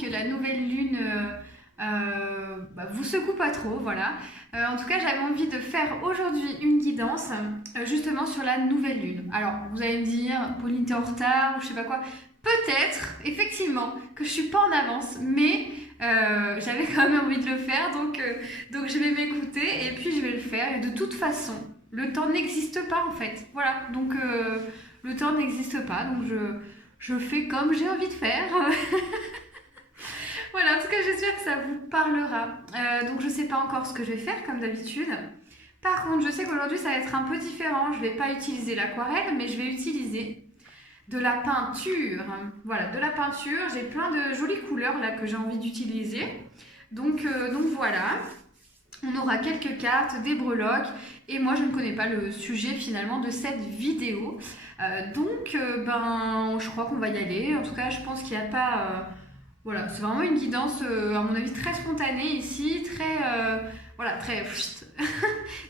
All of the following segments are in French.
que la nouvelle lune vous secoue pas trop, voilà. En tout cas, j'avais envie de faire aujourd'hui une guidance justement sur la nouvelle lune. Alors, vous allez me dire, Pauline, t'es en retard ou je sais pas quoi. Peut-être, effectivement, que je suis pas en avance, mais j'avais quand même envie de le faire, donc je vais m'écouter et puis je vais le faire. Et de toute façon, le temps n'existe pas en fait. Voilà, donc le temps n'existe pas, donc je fais comme j'ai envie de faire. Voilà, en tout cas, j'espère que ça vous parlera. Donc, je sais pas encore ce que je vais faire, comme d'habitude. Par contre, je sais qu'aujourd'hui, ça va être un peu différent. Je vais pas utiliser l'aquarelle, mais je vais utiliser de la peinture. Voilà, de la peinture. J'ai plein de jolies couleurs là que j'ai envie d'utiliser. Donc voilà. On aura quelques cartes, des breloques. Et moi, je ne connais pas le sujet finalement de cette vidéo. Je crois qu'on va y aller. En tout cas, je pense qu'il n'y a pas... Voilà, c'est vraiment une guidance, à mon avis, très spontanée ici, très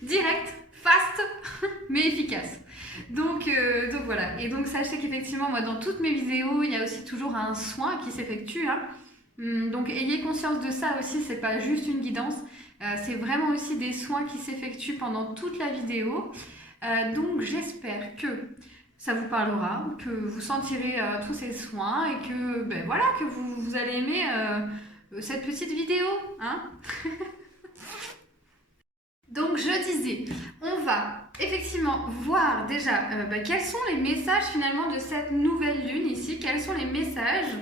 direct, fast, mais efficace. Donc voilà. Et donc sachez qu'effectivement, moi, dans toutes mes vidéos, il y a aussi toujours un soin qui s'effectue. Hein. Donc ayez conscience de ça aussi, c'est pas juste une guidance, c'est vraiment aussi des soins qui s'effectuent pendant toute la vidéo. Donc j'espère que ça vous parlera, que vous sentirez tous ces soins et que, que vous allez aimer cette petite vidéo. Hein. Donc je disais, on va effectivement voir déjà quels sont les messages finalement de cette nouvelle lune ici, quels sont les messages.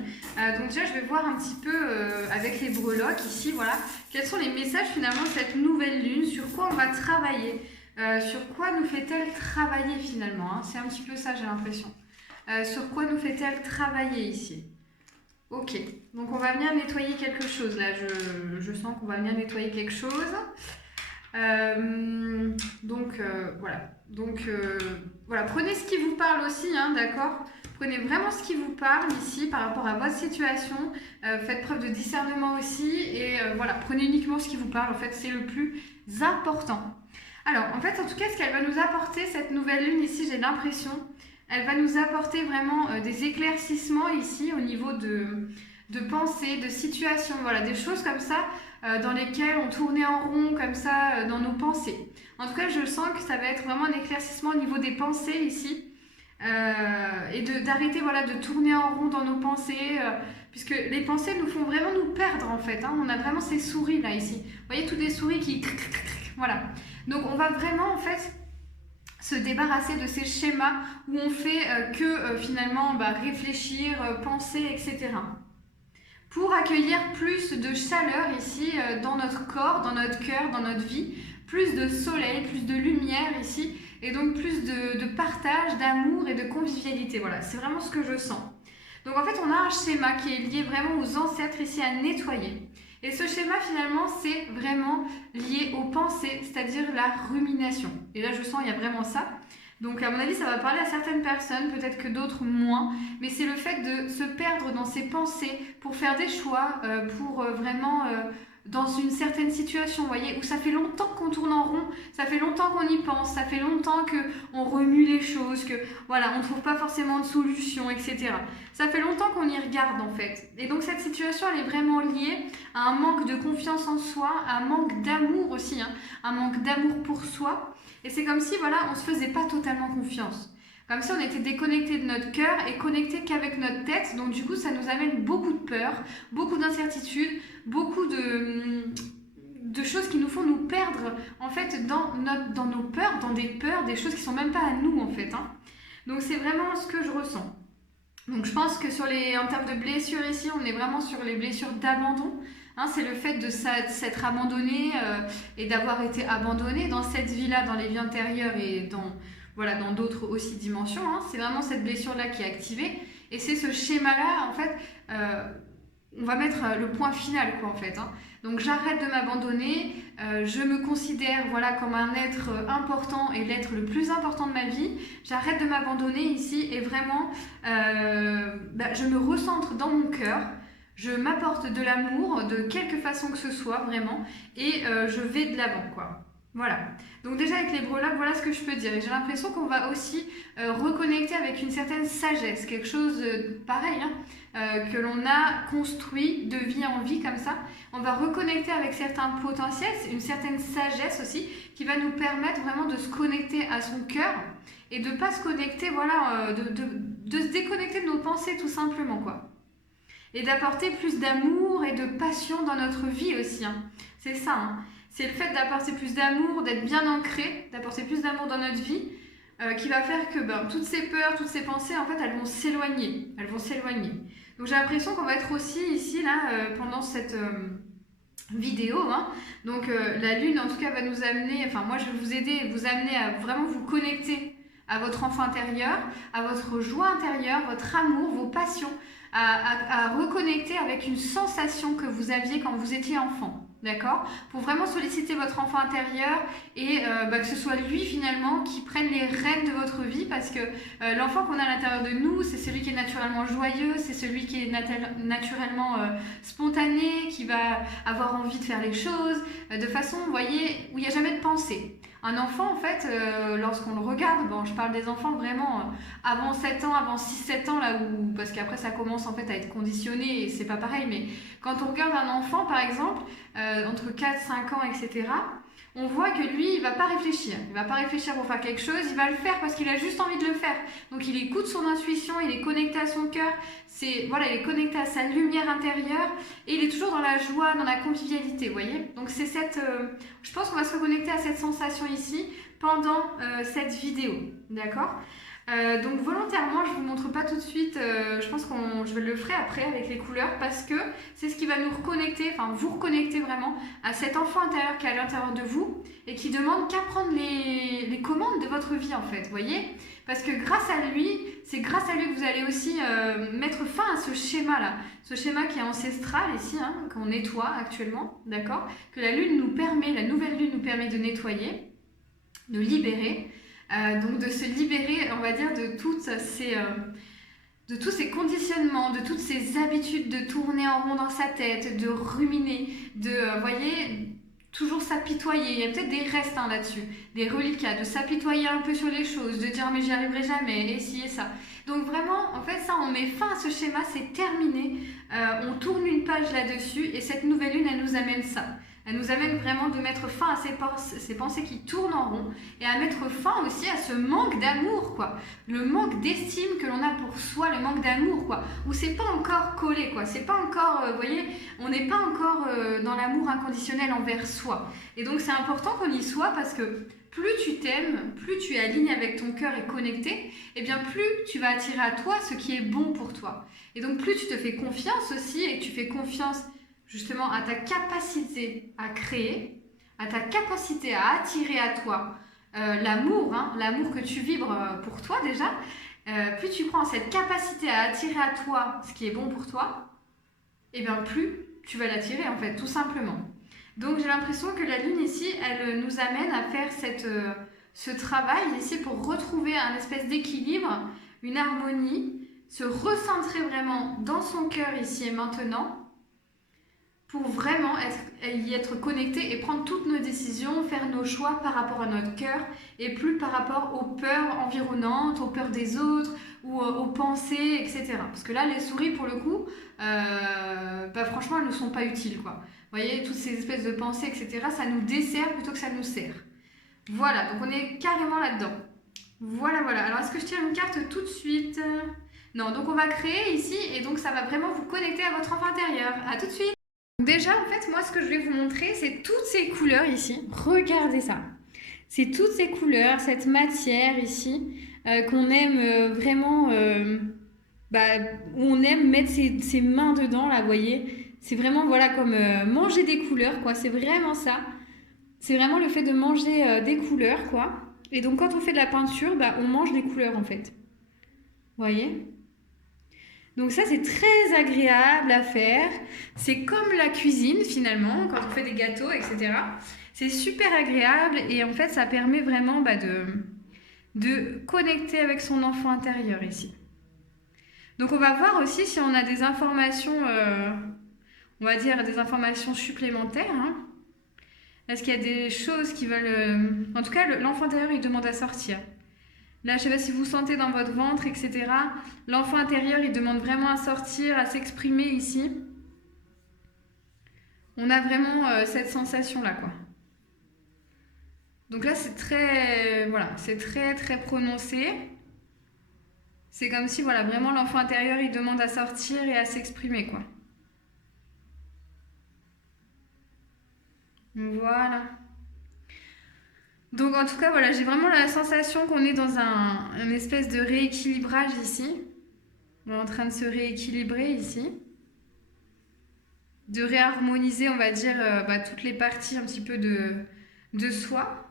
Donc déjà je vais voir un petit peu avec les breloques ici, voilà, quels sont les messages finalement de cette nouvelle lune, sur quoi on va travailler. Sur quoi nous fait-elle travailler finalement, hein. C'est un petit peu ça, j'ai l'impression. Sur quoi nous fait-elle travailler ici? Ok, donc on va venir nettoyer quelque chose là, je sens qu'on va venir nettoyer quelque chose. Voilà, prenez ce qui vous parle aussi, hein, d'accord? Prenez vraiment ce qui vous parle ici par rapport à votre situation. Faites preuve de discernement aussi et voilà, prenez uniquement ce qui vous parle, en fait, c'est le plus important. Alors, en fait, en tout cas, ce qu'elle va nous apporter, cette nouvelle lune ici, j'ai l'impression, elle va nous apporter vraiment des éclaircissements ici au niveau de pensée, de situation, voilà, des choses comme ça dans lesquelles on tournait en rond comme ça dans nos pensées. En tout cas, je sens que ça va être vraiment un éclaircissement au niveau des pensées ici et d'arrêter voilà, de tourner en rond dans nos pensées puisque les pensées nous font vraiment nous perdre en fait. Hein. On a vraiment ces souris là ici. Vous voyez, toutes les souris qui... Voilà. Donc on va vraiment en fait se débarrasser de ces schémas où on fait finalement réfléchir, penser, etc. Pour accueillir plus de chaleur ici dans notre corps, dans notre cœur, dans notre vie, plus de soleil, plus de lumière ici, et donc plus de partage, d'amour et de convivialité. Voilà, c'est vraiment ce que je sens. Donc en fait, on a un schéma qui est lié vraiment aux ancêtres ici à nettoyer. Et ce schéma, finalement, c'est vraiment lié aux pensées, c'est-à-dire la rumination. Et là, je sens qu'il y a vraiment ça. Donc, à mon avis, ça va parler à certaines personnes, peut-être que d'autres moins. Mais c'est le fait de se perdre dans ses pensées pour faire des choix, pour vraiment... dans une certaine situation, vous voyez, où ça fait longtemps qu'on tourne en rond, ça fait longtemps qu'on y pense, ça fait longtemps qu'on remue les choses, que voilà, on ne trouve pas forcément de solution, etc. Ça fait longtemps qu'on y regarde en fait. Et donc cette situation, elle est vraiment liée à un manque de confiance en soi, à un manque d'amour aussi, hein, un manque d'amour pour soi. Et c'est comme si, voilà, on ne se faisait pas totalement confiance. Comme si on était déconnecté de notre cœur et connecté qu'avec notre tête. Donc du coup, ça nous amène beaucoup de peur, beaucoup d'incertitudes, beaucoup de choses qui nous font nous perdre en fait dans nos peurs, dans des peurs, des choses qui sont même pas à nous en fait. Hein. Donc c'est vraiment ce que je ressens. Donc je pense que en termes de blessures ici, on est vraiment sur les blessures d'abandon. Hein, c'est le fait de s'être abandonné et d'avoir été abandonné dans cette vie-là, dans les vies antérieures et dans d'autres aussi dimensions. Hein. C'est vraiment cette blessure-là qui est activée. Et c'est ce schéma-là, en fait, on va mettre le point final, quoi, en fait. Hein. Donc j'arrête de m'abandonner, je me considère comme un être important et l'être le plus important de ma vie. J'arrête de m'abandonner ici et vraiment, je me recentre dans mon cœur. Je m'apporte de l'amour de quelque façon que ce soit, vraiment, et je vais de l'avant, quoi. Voilà. Donc déjà avec les breloques, voilà ce que je peux dire. Et j'ai l'impression qu'on va aussi reconnecter avec une certaine sagesse, quelque chose pareil, hein, que l'on a construit de vie en vie comme ça. On va reconnecter avec certains potentiels, une certaine sagesse aussi, qui va nous permettre vraiment de se connecter à son cœur et de ne pas se connecter, voilà, de se déconnecter de nos pensées tout simplement, quoi. Et d'apporter plus d'amour et de passion dans notre vie aussi, hein. C'est ça, hein. C'est le fait d'apporter plus d'amour, d'être bien ancré, d'apporter plus d'amour dans notre vie, qui va faire que toutes ces peurs, toutes ces pensées, en fait, elles vont s'éloigner. Elles vont s'éloigner. Donc j'ai l'impression qu'on va être aussi ici, là, pendant cette vidéo, hein. Donc la lune, en tout cas, va nous amener, enfin moi je vais vous aider, vous amener à vraiment vous connecter à votre enfant intérieur, à votre joie intérieure, votre amour, vos passions, à reconnecter avec une sensation que vous aviez quand vous étiez enfant. D'accord? Pour vraiment solliciter votre enfant intérieur et que ce soit lui finalement qui prenne les rênes de votre vie, parce que l'enfant qu'on a à l'intérieur de nous, c'est celui qui est naturellement joyeux, c'est celui qui est naturellement spontané, qui va avoir envie de faire les choses de façon, vous voyez, où il n'y a jamais de pensée. Un enfant, en fait, lorsqu'on le regarde, bon, je parle des enfants vraiment avant 7 ans, avant 6-7 ans, là où, parce qu'après ça commence en fait à être conditionné et c'est pas pareil, mais quand on regarde un enfant, par exemple, entre 4-5 ans, etc., on voit que lui, il va pas réfléchir. Il va pas réfléchir pour faire quelque chose, il va le faire parce qu'il a juste envie de le faire. Donc il écoute son intuition, il est connecté à son cœur, voilà, il est connecté à sa lumière intérieure et il est toujours dans la joie, dans la convivialité, vous voyez. Donc c'est je pense qu'on va se reconnecter à cette sensation ici pendant cette vidéo, d'accord? Donc volontairement, je ne vous montre pas tout de suite, je pense que je le ferai après avec les couleurs parce que c'est ce qui va nous reconnecter, enfin vous reconnecter vraiment à cet enfant intérieur qui est à l'intérieur de vous et qui demande qu'à prendre les commandes de votre vie en fait, vous voyez? Parce que grâce à lui, c'est grâce à lui que vous allez aussi mettre fin à ce schéma-là, ce schéma qui est ancestral ici, hein, qu'on nettoie actuellement, d'accord? Que la lune nous permet, la nouvelle lune nous permet de nettoyer, de libérer. Donc de se libérer, on va dire, de tous ces conditionnements, de toutes ces habitudes de tourner en rond dans sa tête, de ruminer, vous voyez, toujours s'apitoyer. Il y a peut-être des restes là-dessus, des reliquats, de s'apitoyer un peu sur les choses, de dire mais j'y arriverai jamais, et ci et ça. Donc vraiment, en fait, ça, on met fin à ce schéma, c'est terminé. On tourne une page là-dessus, et cette nouvelle lune, elle nous amène ça. Elle nous amène vraiment de mettre fin à ces pensées qui tournent en rond et à mettre fin aussi à ce manque d'amour, quoi. Le manque d'estime que l'on a pour soi, le manque d'amour, quoi. Où c'est pas encore collé, quoi. C'est pas encore, vous voyez, on n'est pas encore dans l'amour inconditionnel envers soi. Et donc c'est important qu'on y soit parce que plus tu t'aimes, plus tu es aligné avec ton cœur et connecté, et bien plus tu vas attirer à toi ce qui est bon pour toi. Et donc plus tu te fais confiance aussi et tu fais confiance justement à ta capacité à créer, à ta capacité à attirer à toi l'amour, hein, l'amour que tu vibres pour toi déjà, plus tu prends cette capacité à attirer à toi ce qui est bon pour toi, et bien plus tu vas l'attirer en fait, tout simplement. Donc j'ai l'impression que la lune ici, elle nous amène à faire ce travail ici pour retrouver un espèce d'équilibre, une harmonie, se recentrer vraiment dans son cœur ici et maintenant, pour vraiment y être connecté et prendre toutes nos décisions, faire nos choix par rapport à notre cœur et plus par rapport aux peurs environnantes, aux peurs des autres ou aux pensées, etc. Parce que là, les souris, pour le coup, franchement, elles ne sont pas utiles, quoi. Vous voyez, toutes ces espèces de pensées, etc., ça nous dessert plutôt que ça nous sert. Voilà, donc on est carrément là-dedans. Voilà, voilà. Alors, est-ce que je tire une carte tout de suite? Non, donc on va créer ici et donc ça va vraiment vous connecter à votre enfant intérieur. À tout de suite! Déjà, en fait, moi, ce que je vais vous montrer, c'est toutes ces couleurs ici. Regardez ça. C'est toutes ces couleurs, cette matière ici, qu'on aime vraiment, où on aime mettre ses mains dedans, là, vous voyez. C'est vraiment, voilà, comme manger des couleurs, quoi. C'est vraiment ça. C'est vraiment le fait de manger des couleurs, quoi. Et donc, quand on fait de la peinture, on mange des couleurs, en fait. Vous voyez ? Donc ça, c'est très agréable à faire. C'est comme la cuisine, finalement, quand on fait des gâteaux, etc. C'est super agréable et en fait, ça permet vraiment de connecter avec son enfant intérieur ici. Donc on va voir aussi si on a des informations, on va dire des informations supplémentaires. Hein. Est-ce qu'il y a des choses qui veulent... En tout cas, l'enfant intérieur, il demande à sortir. Là, je ne sais pas si vous sentez dans votre ventre, etc. L'enfant intérieur, il demande vraiment à sortir, à s'exprimer ici. On a vraiment cette sensation-là, quoi. Donc là, c'est très... Voilà, c'est très, très prononcé. C'est comme si, voilà, vraiment l'enfant intérieur, il demande à sortir et à s'exprimer, quoi. Voilà. Donc en tout cas, voilà, j'ai vraiment la sensation qu'on est dans une espèce de rééquilibrage ici. On est en train de se rééquilibrer ici. De réharmoniser, on va dire, toutes les parties un petit peu de soi.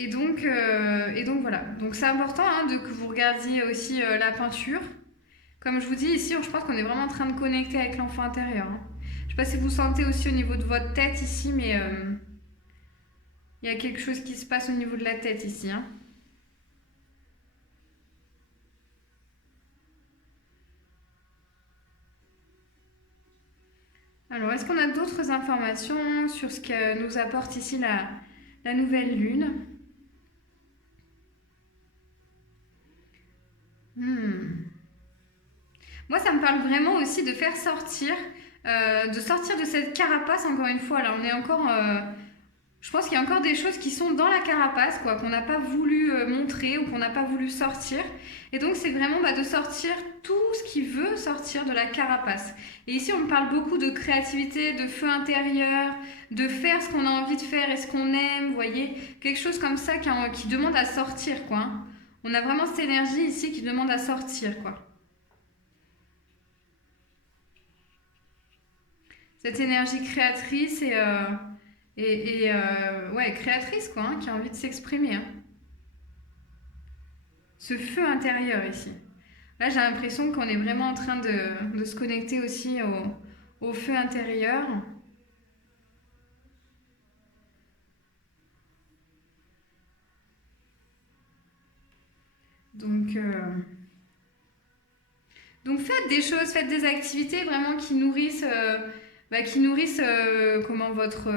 Et donc voilà. Donc c'est important hein, que vous regardiez aussi la peinture. Comme je vous dis ici, je pense qu'on est vraiment en train de connecter avec l'enfant intérieur. Hein. Je ne sais pas si vous sentez aussi au niveau de votre tête ici, mais il y a quelque chose qui se passe au niveau de la tête ici. Hein. Alors, est-ce qu'on a d'autres informations sur ce que nous apporte ici la nouvelle lune? Moi, ça me parle vraiment aussi de faire sortir, de cette carapace, encore une fois. Là, on est encore... je pense qu'il y a encore des choses qui sont dans la carapace, quoi, qu'on n'a pas voulu montrer ou qu'on n'a pas voulu sortir. Et donc, c'est vraiment de sortir tout ce qui veut sortir de la carapace. Et ici, on me parle beaucoup de créativité, de feu intérieur, de faire ce qu'on a envie de faire et ce qu'on aime, vous voyez. Quelque chose comme ça qui demande à sortir, quoi. Hein. On a vraiment cette énergie ici qui demande à sortir, quoi. Cette énergie créatrice ouais, créatrice quoi, hein, qui a envie de s'exprimer. Hein. Ce feu intérieur ici. Là, j'ai l'impression qu'on est vraiment en train de se connecter aussi au feu intérieur. Donc faites des choses, faites des activités vraiment qui nourrissent, comment votre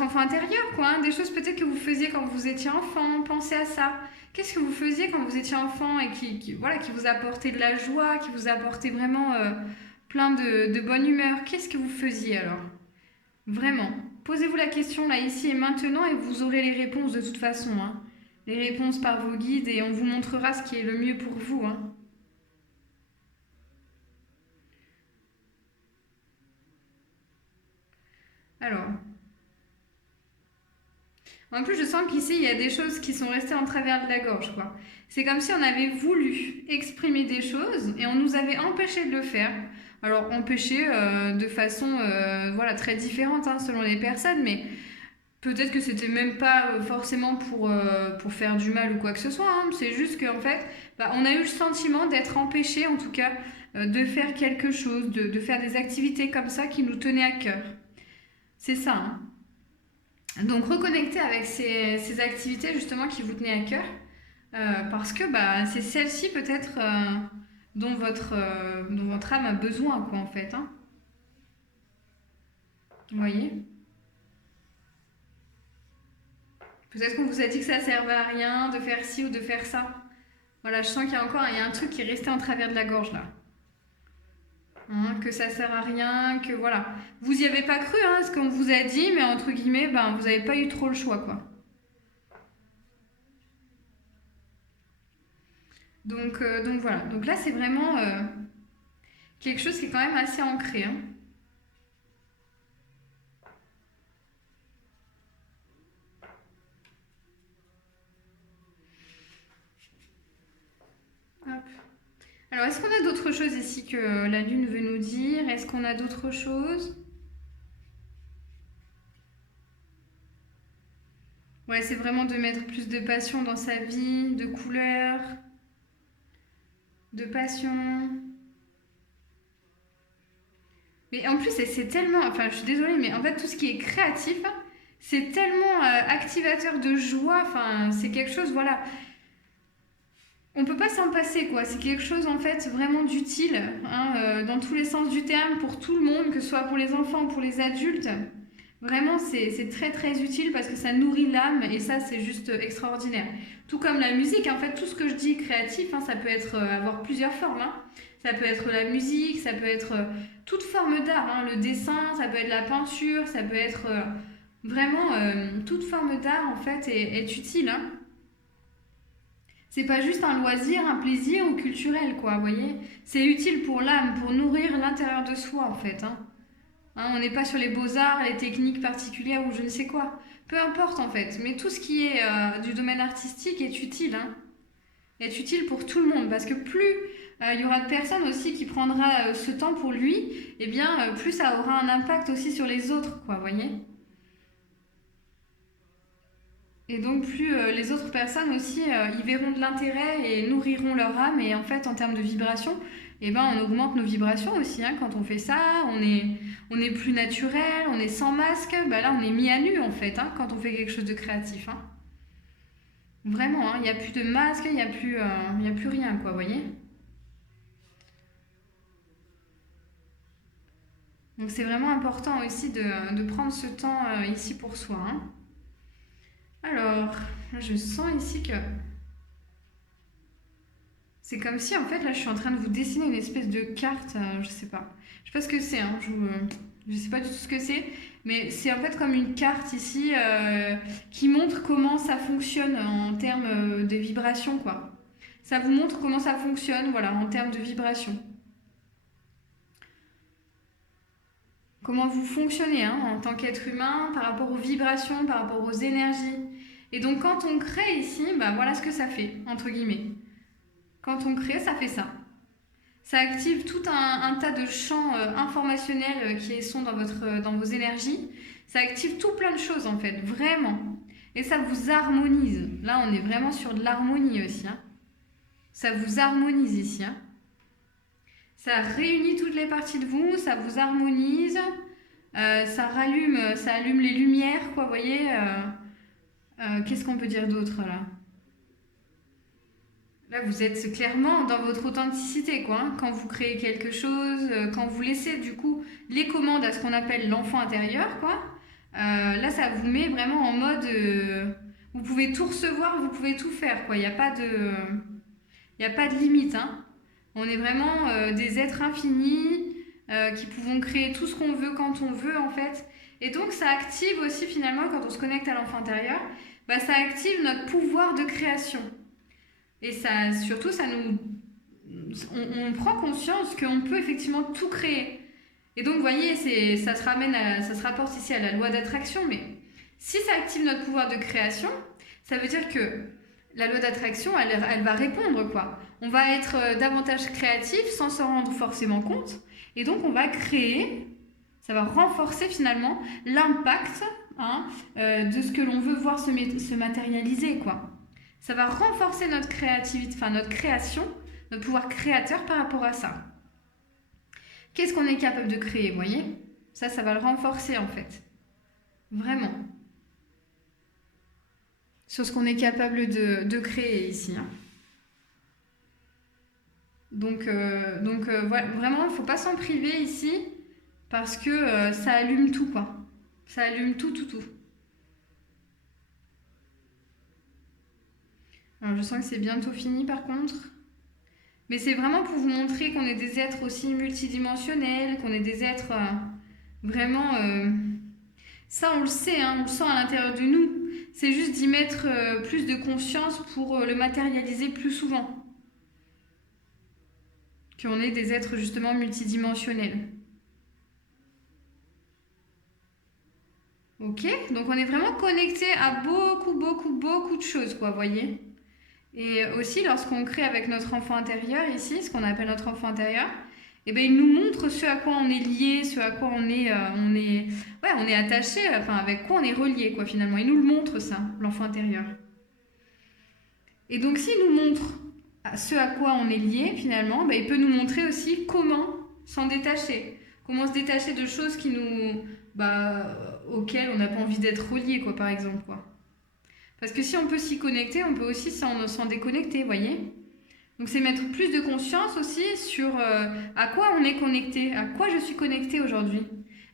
enfant intérieur, quoi. Hein. Des choses peut-être que vous faisiez quand vous étiez enfant, pensez à ça. Qu'est-ce que vous faisiez quand vous étiez enfant et qui vous apportait de la joie, qui vous apportait vraiment plein de bonne humeur? Qu'est-ce que vous faisiez alors? Vraiment. Posez-vous la question là, ici et maintenant et vous aurez les réponses de toute façon. Hein. Les réponses par vos guides et on vous montrera ce qui est le mieux pour vous. Hein. Alors, en plus, je sens qu'ici, il y a des choses qui sont restées en travers de la gorge, quoi. C'est comme si on avait voulu exprimer des choses et on nous avait empêché de le faire. Alors, empêché de façon très différente hein, selon les personnes, mais peut-être que c'était même pas forcément pour faire du mal ou quoi que ce soit. Hein. C'est juste qu'en fait, on a eu le sentiment d'être empêché, en tout cas, de faire quelque chose, de faire des activités comme ça qui nous tenaient à cœur. C'est ça, hein. Donc reconnecter avec ces activités justement qui vous tenaient à cœur, parce que c'est celle-ci peut-être dont votre âme a besoin, quoi, en fait. Hein. Vous voyez? Peut-être qu'on vous a dit que ça servait à rien de faire ci ou de faire ça. Voilà, je sens qu'il y a un truc qui est resté en travers de la gorge là. Hein, que ça sert à rien, que voilà. Vous y avez pas cru, hein, ce qu'on vous a dit, mais entre guillemets, vous n'avez pas eu trop le choix, quoi. Donc voilà. Donc là, c'est vraiment quelque chose qui est quand même assez ancré. Hein. Hop. Alors, est-ce qu'on a d'autres choses ici que la Lune veut nous dire? Est-ce qu'on a d'autres choses? Ouais, c'est vraiment de mettre plus de passion dans sa vie, de couleur, de passion. Mais en plus, c'est tellement... Enfin, je suis désolée, mais en fait, tout ce qui est créatif, c'est tellement activateur de joie. Enfin, c'est quelque chose, voilà. On peut pas s'en passer, quoi. C'est quelque chose, en fait, vraiment d'utile, hein, dans tous les sens du terme, pour tout le monde, que ce soit pour les enfants ou pour les adultes. Vraiment, c'est très très utile parce que ça nourrit l'âme et ça, c'est juste extraordinaire. Tout comme la musique, en fait, tout ce que je dis créatif, hein, ça peut être avoir plusieurs formes, hein. Ça peut être la musique, ça peut être toute forme d'art, hein. Le dessin, ça peut être la peinture, ça peut être vraiment toute forme d'art, en fait, est utile, hein. C'est pas juste un loisir, un plaisir ou culturel, quoi, vous voyez. C'est utile pour l'âme, pour nourrir l'intérieur de soi, en fait, hein. Hein, on n'est pas sur les beaux-arts, les techniques particulières ou je ne sais quoi. Peu importe, en fait. Mais tout ce qui est du domaine artistique est utile, hein. Est utile pour tout le monde. Parce que plus il y aura de personnes aussi qui prendra ce temps pour lui, eh bien, plus ça aura un impact aussi sur les autres, quoi, vous voyez. Et donc plus les autres personnes aussi y verront de l'intérêt et nourriront leur âme. Et en fait, en termes de vibration, eh ben, on augmente nos vibrations aussi, hein. Quand on fait ça, on est plus naturel, on est sans masque. Bah là, on est mis à nu en fait, hein, quand on fait quelque chose de créatif, hein. Vraiment, hein, il n'y a plus de masque, il y a plus rien, quoi, vous voyez. Donc c'est vraiment important aussi de prendre ce temps ici pour soi, hein. Alors, je sens ici que c'est comme si, en fait, là, je suis en train de vous dessiner une espèce de carte, je sais pas. Je sais pas ce que c'est, hein, je sais pas du tout ce que c'est, mais c'est en fait comme une carte ici qui montre comment ça fonctionne en termes de vibration, quoi. Ça vous montre comment ça fonctionne, voilà, en termes de vibration. Comment vous fonctionnez, hein, en tant qu'être humain par rapport aux vibrations, par rapport aux énergies. Et donc, quand on crée ici, bah, voilà ce que ça fait, entre guillemets. Quand on crée, ça fait ça. Ça active tout un tas de champs informationnels qui sont dans vos énergies. Ça active tout plein de choses en fait, vraiment. Et ça vous harmonise. Là, on est vraiment sur de l'harmonie aussi, hein. Ça vous harmonise ici, hein. Ça réunit toutes les parties de vous, ça vous harmonise. Ça allume les lumières, quoi, vous voyez. Qu'est-ce qu'on peut dire d'autre là? Là, vous êtes clairement dans votre authenticité, quoi, hein. Quand vous créez quelque chose, quand vous laissez du coup les commandes à ce qu'on appelle l'enfant intérieur, quoi. Là, ça vous met vraiment en mode, vous pouvez tout recevoir, vous pouvez tout faire, quoi. Il y a pas de limite, hein. On est vraiment des êtres infinis qui pouvons créer tout ce qu'on veut quand on veut, en fait. Et donc, ça active aussi finalement quand on se connecte à l'enfant intérieur, bah, ça active notre pouvoir de création. Et ça, surtout, on prend conscience qu'on peut effectivement tout créer. Et donc, vous voyez, ça se rapporte ici à la loi d'attraction, mais si ça active notre pouvoir de création, ça veut dire que la loi d'attraction, elle va répondre, quoi. On va être davantage créatif sans s'en rendre forcément compte. Et donc, on va créer, ça va renforcer finalement l'impact, hein, de ce que l'on veut voir se matérialiser, quoi. Ça va renforcer notre créativité, enfin notre création, notre pouvoir créateur par rapport à ça. Qu'est-ce qu'on est capable de créer, vous voyez? Ça va le renforcer en fait. Vraiment. Sur ce qu'on est capable de créer ici, hein. Donc voilà, vraiment, il ne faut pas s'en priver ici parce que ça allume tout, quoi. Ça allume tout, tout, tout. Alors, je sens que c'est bientôt fini par contre. Mais c'est vraiment pour vous montrer qu'on est des êtres aussi multidimensionnels, qu'on est des êtres vraiment... ça, on le sait, hein, on le sent à l'intérieur de nous. C'est juste d'y mettre plus de conscience pour le matérialiser plus souvent. Qu'on est des êtres justement multidimensionnels. Ok, donc on est vraiment connecté à beaucoup, beaucoup, beaucoup de choses, quoi, vous voyez. Et aussi, lorsqu'on crée avec notre enfant intérieur, ici, ce qu'on appelle notre enfant intérieur, eh ben, il nous montre ce à quoi on est lié, ce à quoi on est attaché, enfin, avec quoi on est relié, quoi, finalement. Il nous le montre, ça, l'enfant intérieur. Et donc, s'il nous montre ce à quoi on est lié, finalement, ben, il peut nous montrer aussi comment s'en détacher. Comment se détacher de choses auxquelles on n'a pas envie d'être relié, quoi, par exemple, quoi. Parce que si on peut s'y connecter, on peut aussi s'en déconnecter, vous voyez. Donc c'est mettre plus de conscience aussi sur à quoi on est connecté, à quoi je suis connectée aujourd'hui.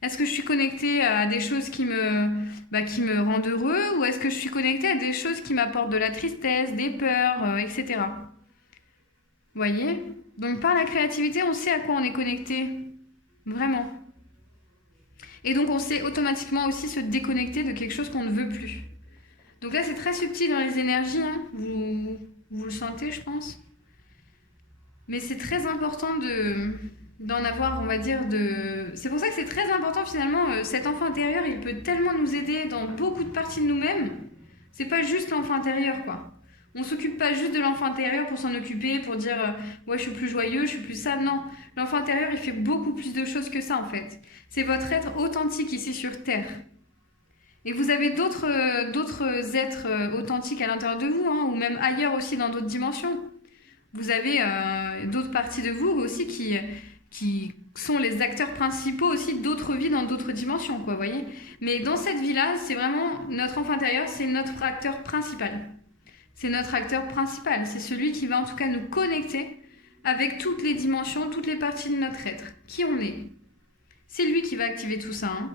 Est-ce que je suis connectée à des choses qui me rendent heureux, ou est-ce que je suis connectée à des choses qui m'apportent de la tristesse, des peurs, etc. Vous voyez? Donc par la créativité, on sait à quoi on est connecté. Vraiment. Et donc on sait automatiquement aussi se déconnecter de quelque chose qu'on ne veut plus. Donc là c'est très subtil dans les énergies, hein. Vous le sentez, je pense. Mais c'est très important d'en avoir, on va dire, C'est pour ça que c'est très important finalement, cet enfant intérieur, il peut tellement nous aider dans beaucoup de parties de nous-mêmes. C'est pas juste l'enfant intérieur, quoi. On s'occupe pas juste de l'enfant intérieur pour s'en occuper, pour dire ouais, je suis plus joyeux, je suis plus ça. Non, l'enfant intérieur, il fait beaucoup plus de choses que ça en fait. C'est votre être authentique ici sur Terre. Et vous avez d'autres êtres authentiques à l'intérieur de vous, hein, ou même ailleurs aussi dans d'autres dimensions. Vous avez d'autres parties de vous aussi qui sont les acteurs principaux aussi d'autres vies dans d'autres dimensions, quoi, voyez. Mais dans cette vie-là, c'est vraiment notre enfant intérieur, c'est notre acteur principal. C'est notre acteur principal. C'est celui qui va en tout cas nous connecter avec toutes les dimensions, toutes les parties de notre être. Qui on est. C'est lui qui va activer tout ça. Hein.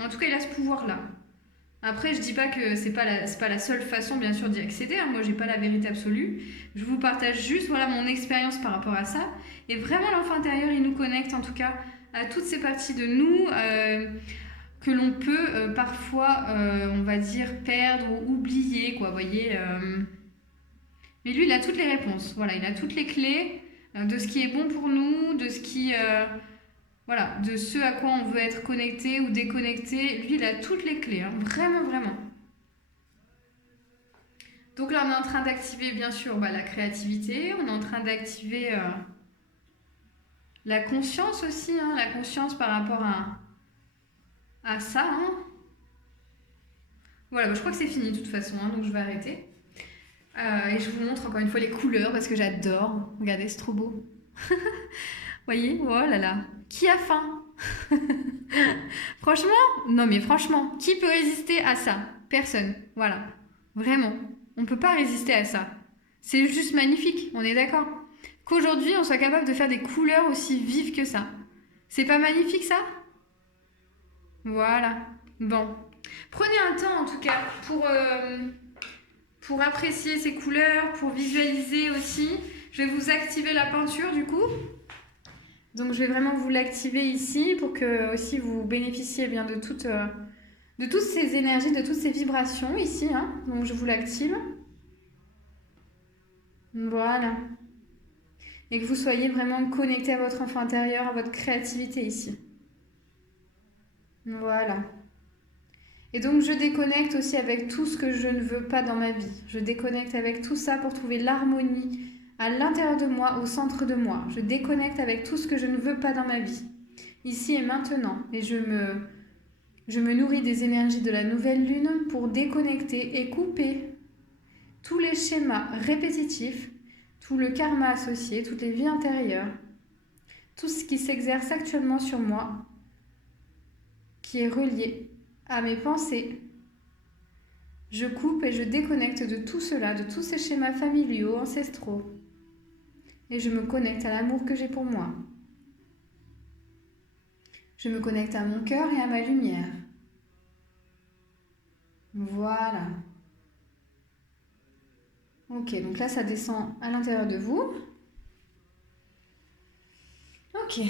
En tout cas, il a ce pouvoir-là. Après, je dis pas que c'est pas la seule façon, bien sûr, d'y accéder. Hein. Moi, j'ai pas la vérité absolue. Je vous partage juste, voilà, mon expérience par rapport à ça. Et vraiment, l'enfant intérieur, il nous connecte, en tout cas, à toutes ces parties de nous que l'on peut parfois, on va dire, perdre ou oublier, quoi, vous voyez. Mais lui, il a toutes les réponses. Voilà, il a toutes les clés de ce qui est bon pour nous, de ce qui... Voilà, de ce à quoi on veut être connecté ou déconnecté. Lui, il a toutes les clés, hein, vraiment, vraiment. Donc là, on est en train d'activer, bien sûr, la créativité. On est en train d'activer la conscience aussi, hein, la conscience par rapport à ça. Hein. Voilà, je crois que c'est fini de toute façon, hein, donc je vais arrêter. Et je vous montre encore une fois les couleurs parce que j'adore. Regardez, c'est trop beau. Voyez, oh là là. Qui a faim? Franchement, non mais franchement, qui peut résister à ça? Personne. Voilà. Vraiment. On ne peut pas résister à ça. C'est juste magnifique, on est d'accord? Qu'aujourd'hui, on soit capable de faire des couleurs aussi vives que ça. C'est pas magnifique ça? Voilà. Bon. Prenez un temps en tout cas pour apprécier ces couleurs, pour visualiser aussi. Je vais vous activer la peinture du coup. Donc je vais vraiment vous l'activer ici pour que aussi vous bénéficiez bien de toutes ces énergies, de toutes ces vibrations ici. Hein. Donc je vous l'active. Voilà. Et que vous soyez vraiment connecté à votre enfant intérieur, à votre créativité ici. Voilà. Et donc je déconnecte aussi avec tout ce que je ne veux pas dans ma vie. Je déconnecte avec tout ça pour trouver l'harmonie à l'intérieur de moi, au centre de moi. Je déconnecte avec tout ce que je ne veux pas dans ma vie. Ici et maintenant. Et je me nourris des énergies de la nouvelle lune pour déconnecter et couper tous les schémas répétitifs, tout le karma associé, toutes les vies intérieures, tout ce qui s'exerce actuellement sur moi, qui est relié à mes pensées. Je coupe et je déconnecte de tout cela, de tous ces schémas familiaux, ancestraux. Et je me connecte à l'amour que j'ai pour moi. Je me connecte à mon cœur et à ma lumière. Voilà. Ok, donc là, ça descend à l'intérieur de vous. Ok,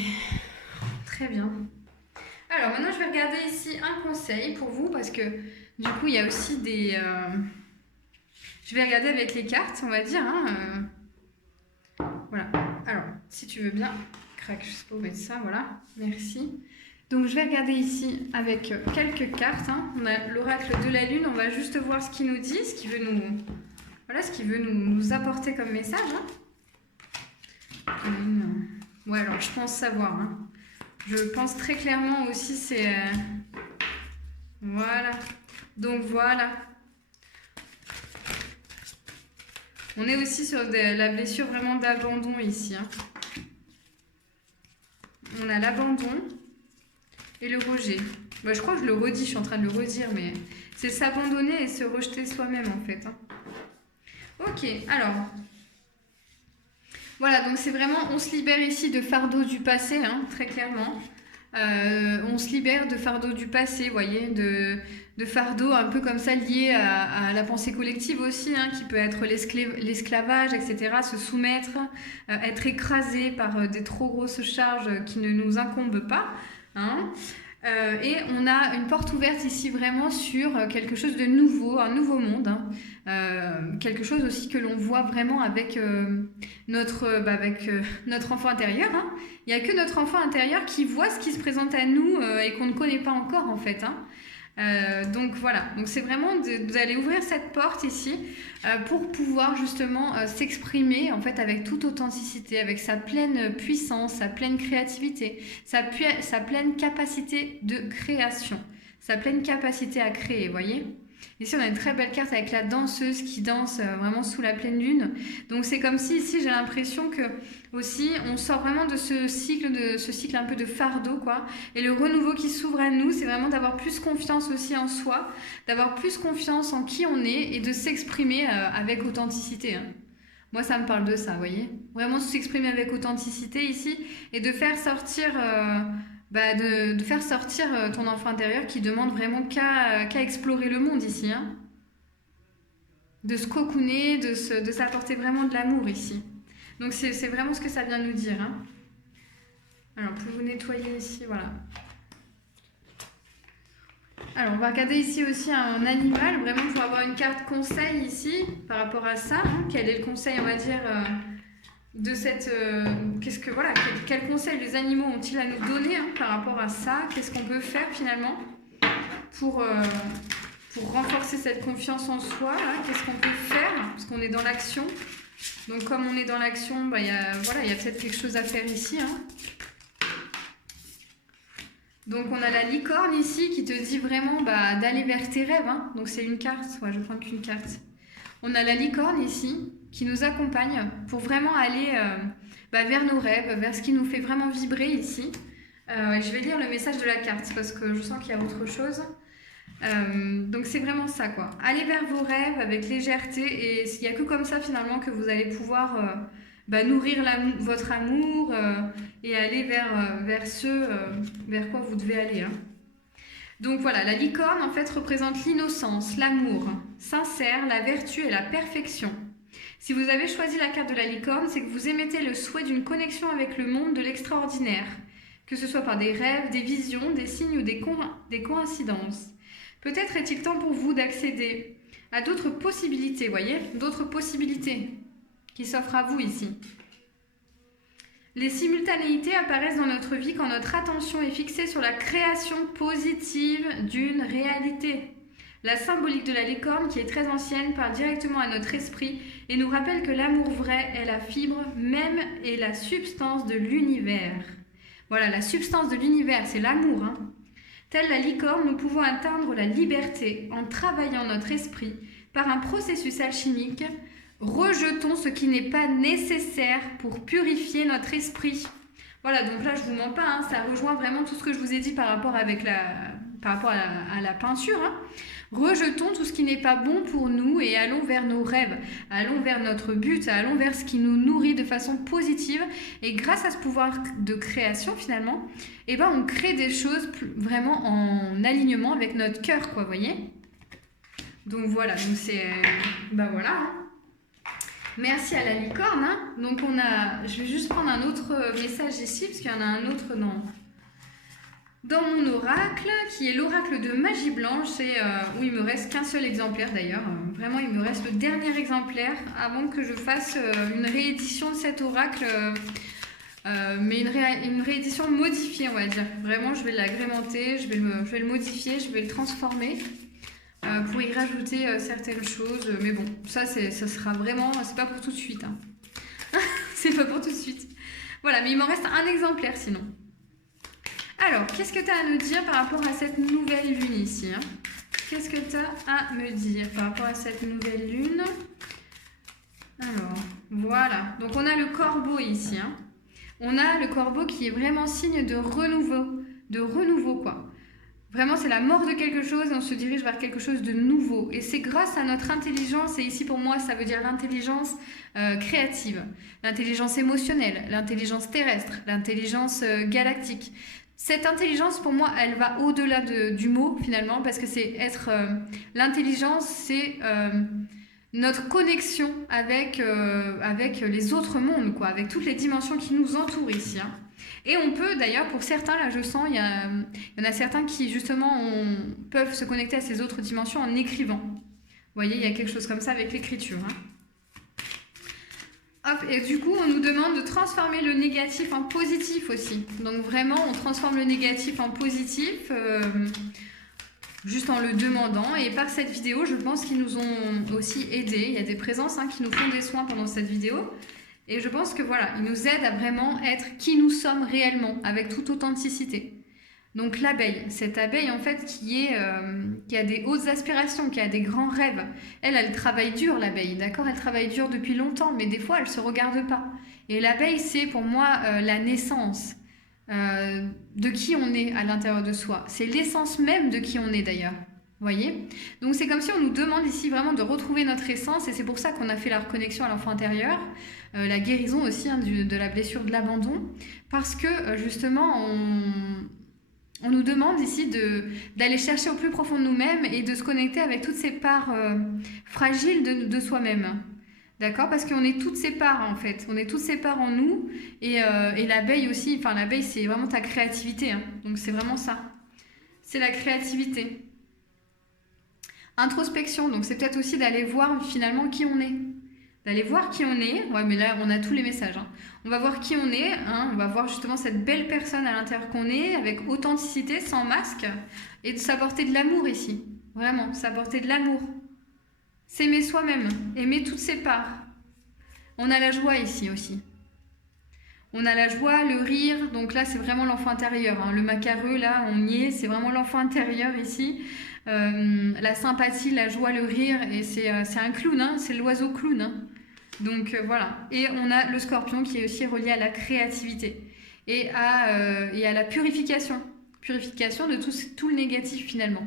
très bien. Alors, maintenant, je vais regarder ici un conseil pour vous parce que, du coup, il y a aussi des... Je vais regarder avec les cartes, on va dire. Hein, Voilà. Alors, si tu veux bien, crac, je sais pas où mettre ça, voilà. Merci. Donc, je vais regarder ici avec quelques cartes. Hein. On a l'oracle de la lune. On va juste voir ce qu'il nous dit, ce qu'il veut nous... Voilà, ce qu'il veut nous apporter comme message. Hein. Ouais, alors, je pense savoir. Hein. Je pense très clairement aussi, c'est... Voilà. Donc, voilà. On est aussi sur la blessure vraiment d'abandon ici. Hein. On a l'abandon et le rejet. Bah, je crois que je le redis, je suis en train de le redire, mais c'est s'abandonner et se rejeter soi-même en fait. Hein. Ok, alors, voilà, donc c'est vraiment, on se libère ici de fardeau du passé, hein, très clairement. On se libère de fardeau du passé, vous voyez, de fardeau un peu comme ça lié à la pensée collective aussi, hein, qui peut être l'esclavage, etc., se soumettre, être écrasé par des trop grosses charges qui ne nous incombent pas. Hein. Et on a une porte ouverte ici vraiment sur quelque chose de nouveau, un nouveau monde, hein. Quelque chose aussi que l'on voit vraiment avec, notre enfant intérieur, hein. Il n'y a que notre enfant intérieur qui voit ce qui se présente à nous et qu'on ne connaît pas encore en fait, hein. Donc voilà, donc c'est vraiment d'aller ouvrir cette porte ici pour pouvoir justement s'exprimer en fait avec toute authenticité, avec sa pleine puissance, sa pleine créativité, sa pleine capacité de création, sa pleine capacité à créer, vous voyez. Ici on a une très belle carte avec la danseuse qui danse vraiment sous la pleine lune, donc c'est comme si ici j'ai l'impression que aussi on sort vraiment de ce cycle un peu de fardeau quoi, et le renouveau qui s'ouvre à nous c'est vraiment d'avoir plus confiance aussi en soi, d'avoir plus confiance en qui on est et de s'exprimer avec authenticité, hein. Moi ça me parle de ça, vous voyez, vraiment s'exprimer avec authenticité ici et de faire sortir de faire sortir ton enfant intérieur qui demande vraiment qu'à explorer le monde ici, hein. De se cocooner, de s'apporter vraiment de l'amour ici. Donc c'est vraiment ce que ça vient nous dire, hein. Alors pour vous nettoyer ici, voilà. Alors on va regarder ici aussi un animal, vraiment pour avoir une carte conseil ici par rapport à ça, hein. Quel est le conseil, on va dire, de cette... quel conseil les animaux ont-ils à nous donner, hein, par rapport à ça? Qu'est-ce qu'on peut faire finalement pour renforcer cette confiance en soi, hein? Qu'est-ce qu'on peut faire? Parce qu'on est dans l'action. Donc comme on est dans l'action, il y a peut-être quelque chose à faire ici, hein. Donc on a la licorne ici qui te dit vraiment d'aller vers tes rêves, hein. Donc c'est une carte, ouais, je vais prendre qu'une carte. On a la licorne ici qui nous accompagne pour vraiment aller vers nos rêves, vers ce qui nous fait vraiment vibrer ici. Je vais lire le message de la carte parce que je sens qu'il y a autre chose. Donc c'est vraiment ça quoi. Allez vers vos rêves avec légèreté et il n'y a que comme ça finalement que vous allez pouvoir nourrir votre amour et aller vers ce vers quoi vous devez aller, hein. Donc voilà, la licorne en fait représente l'innocence, l'amour sincère, la vertu et la perfection. Si vous avez choisi la carte de la licorne, c'est que vous émettez le souhait d'une connexion avec le monde de l'extraordinaire, que ce soit par des rêves, des visions, des signes ou des coïncidences. Peut-être est-il temps pour vous d'accéder à d'autres possibilités, voyez, d'autres possibilités qui s'offrent à vous ici. Les simultanéités apparaissent dans notre vie quand notre attention est fixée sur la création positive d'une réalité. La symbolique de la licorne, qui est très ancienne, parle directement à notre esprit et nous rappelle que l'amour vrai est la fibre même et la substance de l'univers. Voilà, la substance de l'univers, c'est l'amour, hein. Telle la licorne, nous pouvons atteindre la liberté en travaillant notre esprit par un processus alchimique. Rejetons ce qui n'est pas nécessaire pour purifier notre esprit. Voilà, donc là je vous mens pas, hein, ça rejoint vraiment tout ce que je vous ai dit par rapport à la peinture, hein. Rejetons tout ce qui n'est pas bon pour nous et allons vers nos rêves, allons vers notre but, allons vers ce qui nous nourrit de façon positive. Et grâce à ce pouvoir de création finalement, on crée des choses vraiment en alignement avec notre cœur, quoi, vous voyez. Donc voilà, donc c'est... voilà, hein. Merci à la licorne, hein. Donc je vais juste prendre un autre message ici, parce qu'il y en a un autre dans mon oracle, qui est l'oracle de Magie Blanche, où il me reste qu'un seul exemplaire d'ailleurs. Vraiment, il me reste le dernier exemplaire avant que je fasse une réédition de cet oracle, mais une réédition modifiée, on va dire. Vraiment, je vais l'agrémenter, je vais le modifier, je vais le transformer. Pour y rajouter certaines choses, mais bon, ça sera vraiment, c'est pas pour tout de suite, hein. C'est pas pour tout de suite. Voilà, mais il m'en reste un exemplaire sinon. Alors, qu'est-ce que tu as à nous dire par rapport à cette nouvelle lune ici, hein? Qu'est-ce que tu as à me dire par rapport à cette nouvelle lune? Alors, voilà, donc on a le corbeau ici, hein. On a le corbeau qui est vraiment signe de renouveau quoi. Vraiment, c'est la mort de quelque chose et on se dirige vers quelque chose de nouveau. Et c'est grâce à notre intelligence, et ici pour moi ça veut dire l'intelligence créative, l'intelligence émotionnelle, l'intelligence terrestre, l'intelligence galactique. Cette intelligence pour moi elle va au-delà du mot finalement parce que c'est être... l'intelligence c'est notre connexion avec les autres mondes, quoi, avec toutes les dimensions qui nous entourent ici. Hein. Et on peut d'ailleurs, pour certains, là je sens, il y en a certains qui justement peuvent se connecter à ces autres dimensions en écrivant. Vous voyez, il y a quelque chose comme ça avec l'écriture. Hein. Hop, et du coup, on nous demande de transformer le négatif en positif aussi. Donc vraiment, on transforme le négatif en positif, juste en le demandant. Et par cette vidéo, je pense qu'ils nous ont aussi aidés. Il y a des présences qui nous font des soins pendant cette vidéo. Et je pense que voilà, ils nous aident à vraiment être qui nous sommes réellement, avec toute authenticité. Donc l'abeille, cette abeille en fait qui a des hautes aspirations, qui a des grands rêves. Elle travaille dur l'abeille, d'accord? Elle travaille dur depuis longtemps, mais des fois elle ne se regarde pas. Et l'abeille, c'est pour moi la naissance de qui on est à l'intérieur de soi. C'est l'essence même de qui on est d'ailleurs. Vous voyez? Donc c'est comme si on nous demande ici vraiment de retrouver notre essence et c'est pour ça qu'on a fait la reconnexion à l'enfant intérieur, la guérison aussi de la blessure de l'abandon, parce que justement on nous demande ici d'aller chercher au plus profond de nous-mêmes et de se connecter avec toutes ces parts fragiles de soi-même. D'accord? Parce qu'on est toutes ces parts en fait, on est toutes ces parts en nous et l'abeille aussi, enfin l'abeille c'est vraiment ta créativité, hein. Donc c'est vraiment ça, c'est la créativité. Introspection, donc c'est peut-être aussi d'aller voir finalement qui on est. D'aller voir qui on est, ouais mais là on a tous les messages. Hein. On va voir qui on est, hein. On va voir justement cette belle personne à l'intérieur qu'on est, avec authenticité, sans masque, et de s'apporter de l'amour ici. Vraiment, s'apporter de l'amour. S'aimer soi-même, aimer toutes ses parts. On a la joie ici aussi. On a la joie, le rire, donc là c'est vraiment l'enfant intérieur. Hein. Le macareux, là on y est, c'est vraiment l'enfant intérieur ici. La sympathie, la joie, le rire, et c'est un clown, hein, c'est l'oiseau clown. Hein. Donc voilà. Et on a le scorpion qui est aussi relié à la créativité et à la purification. Purification de tout le négatif finalement.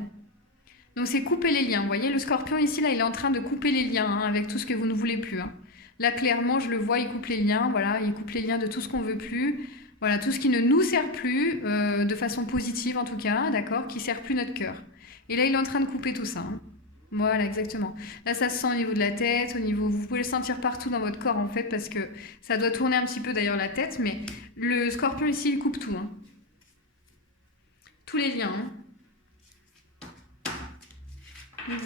Donc c'est couper les liens. Vous voyez, le scorpion ici, là, il est en train de couper les liens hein, avec tout ce que vous ne voulez plus. Hein. Là, clairement, je le vois, il coupe les liens. Voilà, il coupe les liens de tout ce qu'on ne veut plus. Voilà, tout ce qui ne nous sert plus, de façon positive en tout cas, d'accord, qui ne sert plus notre cœur. Et là, il est en train de couper tout ça. Hein. Voilà, exactement. Là, ça se sent au niveau de la tête, vous pouvez le sentir partout dans votre corps en fait, parce que ça doit tourner un petit peu d'ailleurs la tête, mais le scorpion ici, il coupe tout. Hein. Tous les liens. Hein.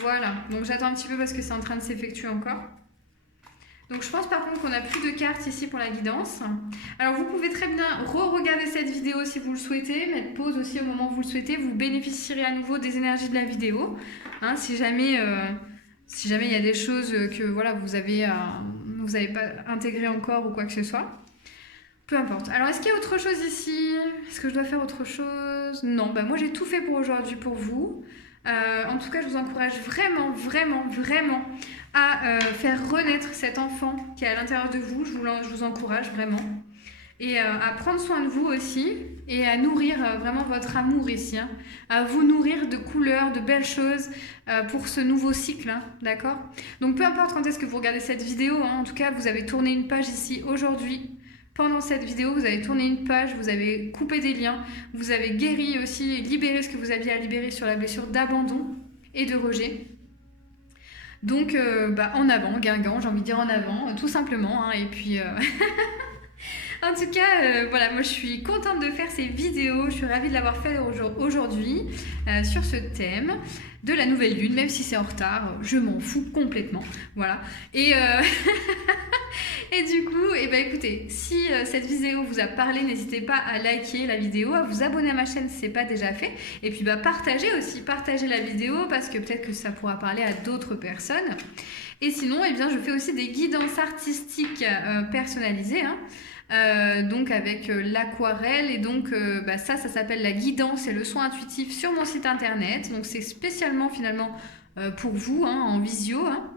Voilà, donc j'attends un petit peu parce que c'est en train de s'effectuer encore. Donc je pense par contre qu'on n'a plus de cartes ici pour la guidance. Alors vous pouvez très bien re-regarder cette vidéo si vous le souhaitez, mettre pause aussi au moment où vous le souhaitez. Vous bénéficierez à nouveau des énergies de la vidéo. Hein, si jamais il y a des choses que voilà, vous avez pas intégrées encore ou quoi que ce soit. Peu importe. Alors est-ce qu'il y a autre chose ici? Est-ce que je dois faire autre chose? Non, bah moi j'ai tout fait pour aujourd'hui pour vous. En tout cas, je vous encourage vraiment, vraiment, vraiment à faire renaître cet enfant qui est à l'intérieur de vous. Je vous encourage vraiment. Et à prendre soin de vous aussi et à nourrir vraiment votre amour ici. Hein, à vous nourrir de couleurs, de belles choses pour ce nouveau cycle. Hein, d'accord? Donc peu importe quand est-ce que vous regardez cette vidéo, hein, en tout cas, vous avez tourné une page ici aujourd'hui. Pendant cette vidéo, vous avez tourné une page, vous avez coupé des liens, vous avez guéri aussi et libéré ce que vous aviez à libérer sur la blessure d'abandon et de rejet. Donc, en avant, Guingamp, j'ai envie de dire en avant, tout simplement. Hein, et puis, en tout cas, voilà, moi je suis contente de faire ces vidéos, je suis ravie de l'avoir fait aujourd'hui sur ce thème de la nouvelle lune, même si c'est en retard, je m'en fous complètement, voilà. Et, et du coup, écoutez, si cette vidéo vous a parlé, n'hésitez pas à liker la vidéo, à vous abonner à ma chaîne si ce n'est pas déjà fait, et puis partagez la vidéo parce que peut-être que ça pourra parler à d'autres personnes. Et sinon, je fais aussi des guidances artistiques personnalisées, hein. Donc avec l'aquarelle et donc ça s'appelle la guidance et le soin intuitif sur mon site internet, donc c'est spécialement finalement pour vous hein, en visio hein.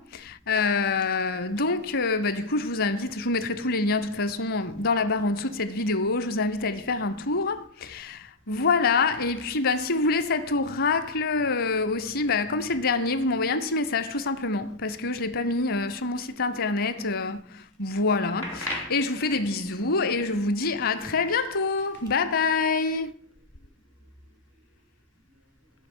Du coup je vous invite, je vous mettrai tous les liens de toute façon dans la barre en dessous de cette vidéo, je vous invite à y faire un tour. Voilà, et puis bah, si vous voulez cet oracle aussi, bah, comme c'est le dernier, vous m'envoyez un petit message tout simplement, parce que je ne l'ai pas mis sur mon site internet. Voilà. Et je vous fais des bisous et je vous dis à très bientôt. Bye bye.